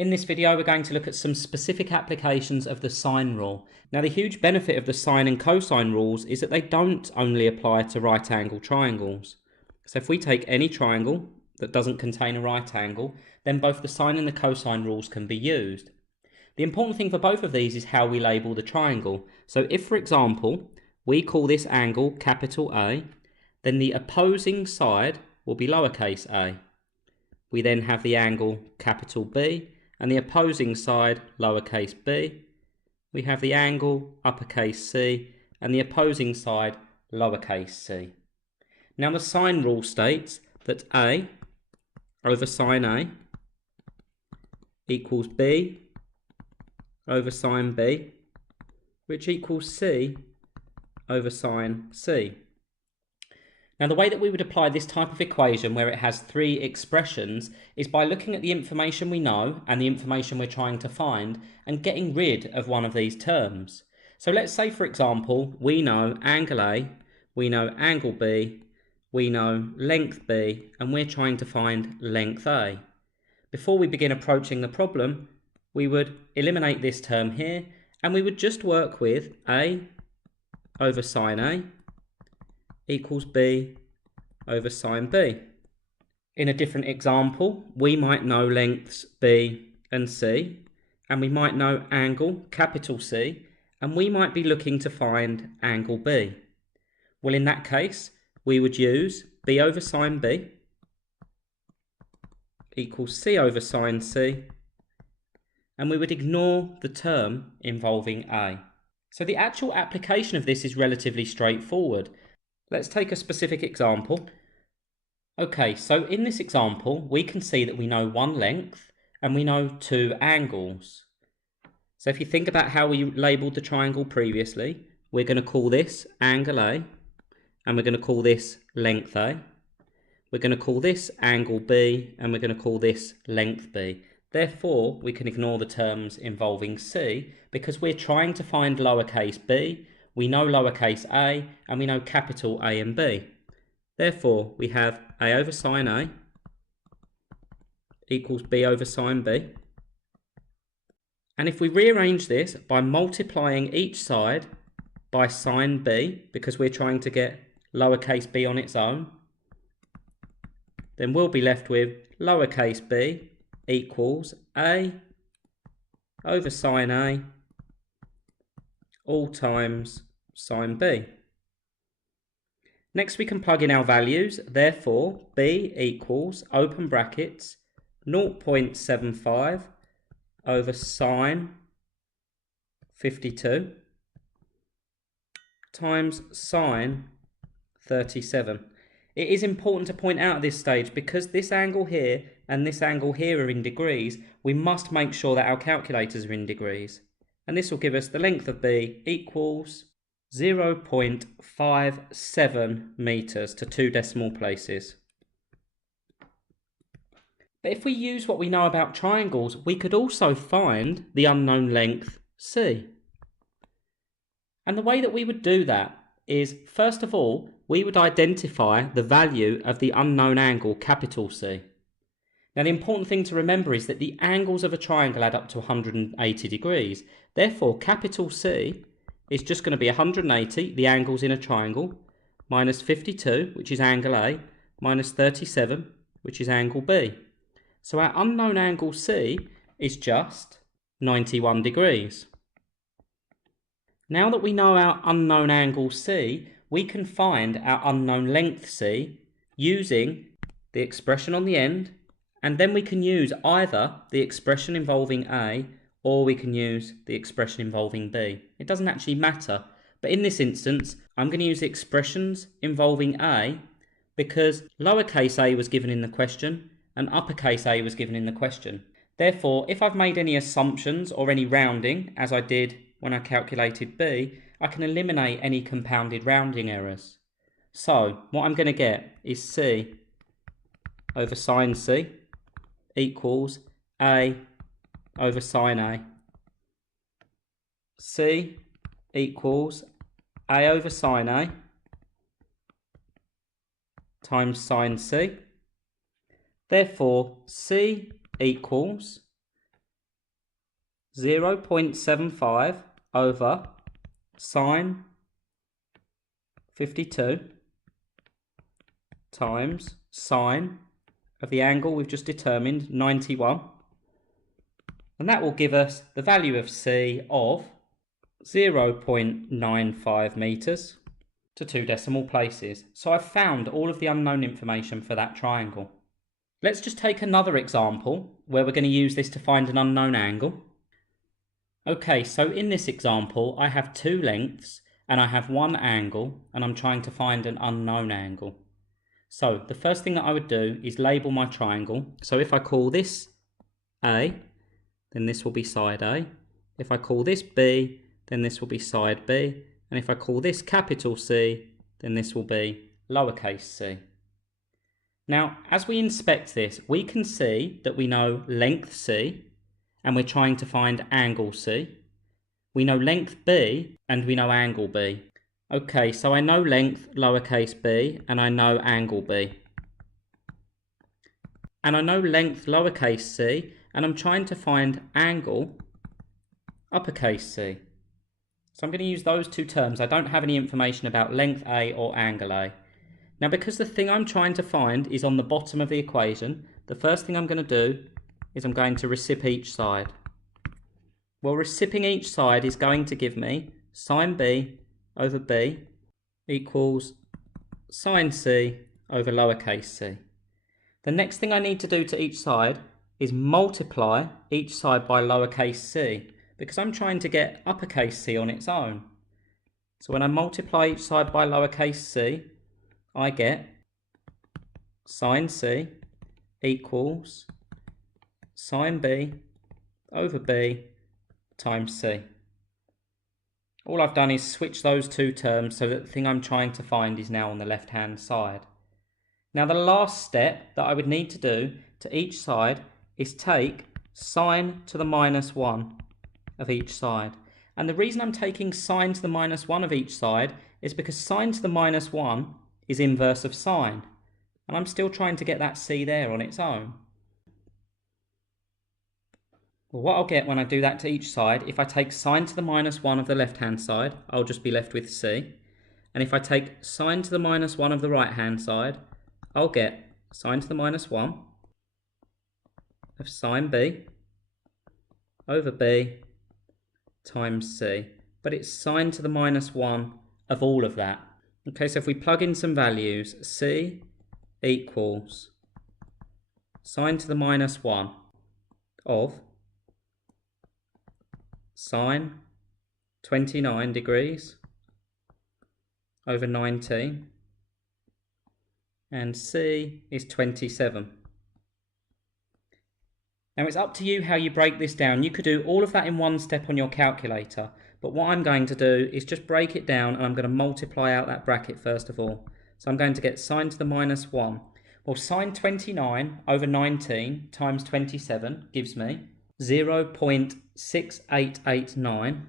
In this video, we're going to look at some specific applications of the sine rule. Now, the huge benefit of the sine and cosine rules is that they don't only apply to right angle triangles. So if we take any triangle that doesn't contain a right angle, then both the sine and the cosine rules can be used. The important thing for both of these is how we label the triangle. So if, for example, we call this angle capital A, then the opposing side will be lowercase a. We then have the angle capital B, and the opposing side lowercase b. We have the angle uppercase C, and the opposing side lowercase c. Now the sine rule states that A over sine A equals B over sine B, which equals C over sine C. Now the way that we would apply this type of equation where it has three expressions is by looking at the information we know and the information we're trying to find and getting rid of one of these terms. So let's say, for example, we know angle A, we know angle B, we know length B, and we're trying to find length A. Before we begin approaching the problem, we would eliminate this term here and we would just work with A over sine A equals B over sine B. In a different example, we might know lengths B and C, and we might know angle capital C, and we might be looking to find angle B. Well, in that case, we would use B over sine B equals C over sine C, and we would ignore the term involving A. So the actual application of this is relatively straightforward. Let's take a specific example. Okay, so in this example, we can see that we know one length and we know two angles. So if you think about how we labelled the triangle previously, we're going to call this angle A, and we're going to call this length A. We're going to call this angle B, and we're going to call this length B. Therefore, we can ignore the terms involving C because we're trying to find lowercase b. We know lowercase a, and we know capital A and B. Therefore, we have A over sine A equals B over sine B. And if we rearrange this by multiplying each side by sine B, because we're trying to get lowercase b on its own, then we'll be left with lowercase b equals A over sine A all times sine B. Next we can plug in our values, therefore B equals, open brackets, 0.75 over sine 52 times sine 37. It is important to point out at this stage, because this angle here and this angle here are in degrees, we must make sure that our calculators are in degrees. And this will give us the length of B equals 0.57 meters to 2 decimal places. But if we use what we know about triangles, we could also find the unknown length C. And the way that we would do that is, first of all, we would identify the value of the unknown angle capital C. Now, the important thing to remember is that the angles of a triangle add up to 180 degrees. Therefore, capital C is just going to be 180, the angles in a triangle, minus 52, which is angle A, minus 37, which is angle B. So our unknown angle C is just 91 degrees. Now that we know our unknown angle C, we can find our unknown length C using the expression on the end, and then we can use either the expression involving A or we can use the expression involving B. It doesn't actually matter, but in this instance, I'm going to use the expressions involving A because lowercase a was given in the question and uppercase A was given in the question. Therefore, if I've made any assumptions or any rounding, as I did when I calculated B, I can eliminate any compounded rounding errors. So, what I'm going to get is C over sine C equals A over sine A. C equals A over sine A times sine C. Therefore, C equals 0.75 over sine 52 times sine of the angle we've just determined, 91. And that will give us the value of C of 0.95 metres to 2 decimal places. So I've found all of the unknown information for that triangle. Let's just take another example where we're going to use this to find an unknown angle. Okay, so in this example, I have two lengths and I have one angle and I'm trying to find an unknown angle. So the first thing that I would do is label my triangle. So if I call this A, then this will be side A. If I call this B, then this will be side B. And if I call this capital C, then this will be lowercase c. Now, as we inspect this, we can see that we know length C, and we're trying to find angle C. We know length B, and we know angle B. Okay, so I know length lowercase b, and I know angle B. And I know length lowercase c, and I'm trying to find angle uppercase C. So I'm going to use those two terms. I don't have any information about length A or angle A. Now, because the thing I'm trying to find is on the bottom of the equation, the first thing I'm going to do is I'm going to recip each side. Well, recipping each side is going to give me sine B over B equals sine C over lowercase c. The next thing I need to do to each side is multiply each side by lowercase c, because I'm trying to get uppercase C on its own. So when I multiply each side by lowercase c, I get sine C equals sine B over B times C. All I've done is switch those two terms so that the thing I'm trying to find is now on the left-hand side. Now the last step that I would need to do to each side is take sine to the minus 1 of each side. And the reason I'm taking sine to the minus 1 of each side is because sine to the minus 1 is inverse of sine. And I'm still trying to get that C there on its own. Well, what I'll get when I do that to each side, if I take sine to the minus 1 of the left-hand side, I'll just be left with C. And if I take sine to the minus 1 of the right-hand side, I'll get sine to the minus 1 of sine B over B times C. But it's sine to the minus 1 of all of that. Okay, so if we plug in some values, C equals sine to the minus 1 of sine 29 degrees over 19, and C is 27. Now it's up to you how you break this down. You could do all of that in one step on your calculator, but what I'm going to do is just break it down, and I'm going to multiply out that bracket first of all. So I'm going to get sine to the minus 1. Well, sine 29 over 19 times 27 gives me 0.6889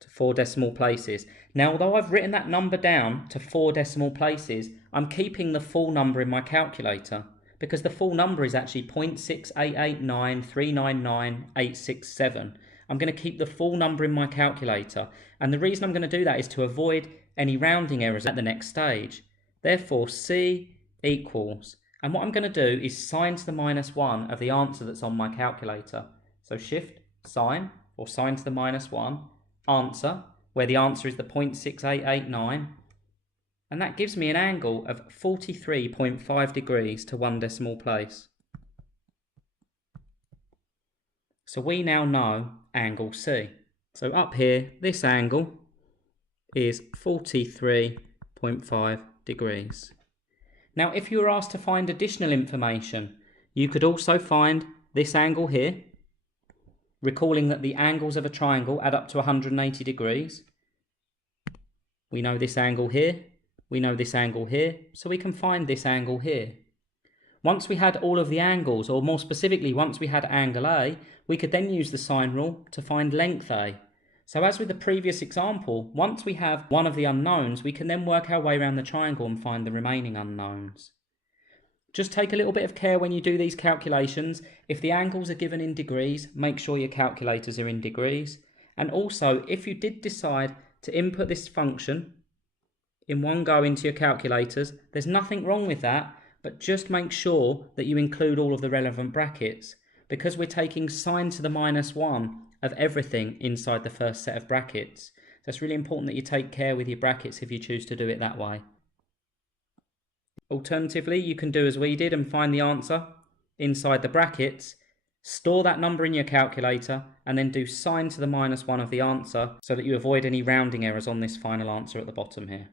to 4 decimal places. Now, although I've written that number down to 4 decimal places, I'm keeping the full number in my calculator, because the full number is actually 0.6889399,867. I'm going to keep the full number in my calculator, and the reason I'm going to do that is to avoid any rounding errors at the next stage. Therefore, C equals, and what I'm going to do is sine to the minus 1 of the answer that's on my calculator. So shift sine, or sine to the minus 1, answer, where the answer is the 0.6889, and that gives me an angle of 43.5 degrees to 1 decimal place. So we now know angle C. So up here, this angle is 43.5 degrees. Now, if you were asked to find additional information, you could also find this angle here, recalling that the angles of a triangle add up to 180 degrees. We know this angle here, we know this angle here, so we can find this angle here. Once we had all of the angles, or more specifically, once we had angle A, we could then use the sine rule to find length A. So as with the previous example, once we have one of the unknowns, we can then work our way around the triangle and find the remaining unknowns. Just take a little bit of care when you do these calculations. If the angles are given in degrees, make sure your calculators are in degrees. And also, if you did decide to input this function in one go into your calculators, there's nothing wrong with that, but just make sure that you include all of the relevant brackets, because we're taking sine to the -1 of everything inside the first set of brackets. So it's really important that you take care with your brackets if you choose to do it that way. Alternatively, you can do as we did and find the answer inside the brackets, store that number in your calculator, and then do sine to the -1 of the answer so that you avoid any rounding errors on this final answer at the bottom here.